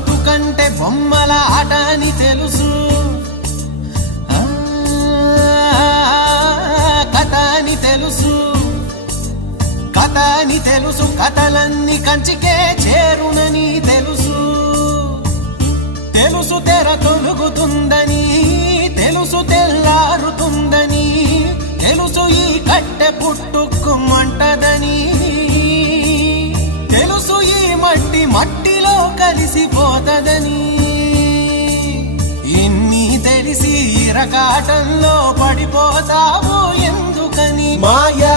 బతుకంటే బొమ్మల ఆట అని తెలుసు, కథ అని తెలుసు, కథ అని తెలుసు, కథలన్నీ కంచికే చేరునని తెలుసు, తెలుసు తెర తొలుగుతుందని, తెలుసు తెల్లారుతుందని, తెలుసు ఈ కట్టె పుట్టుకుమంటదని, తెలుసు ఈ మట్టి మట్టిలో కలిసిపోతదని, ఇన్ని తెలిసి ఇరకాటంలో పడిపోతావు ఎందుకని మాయా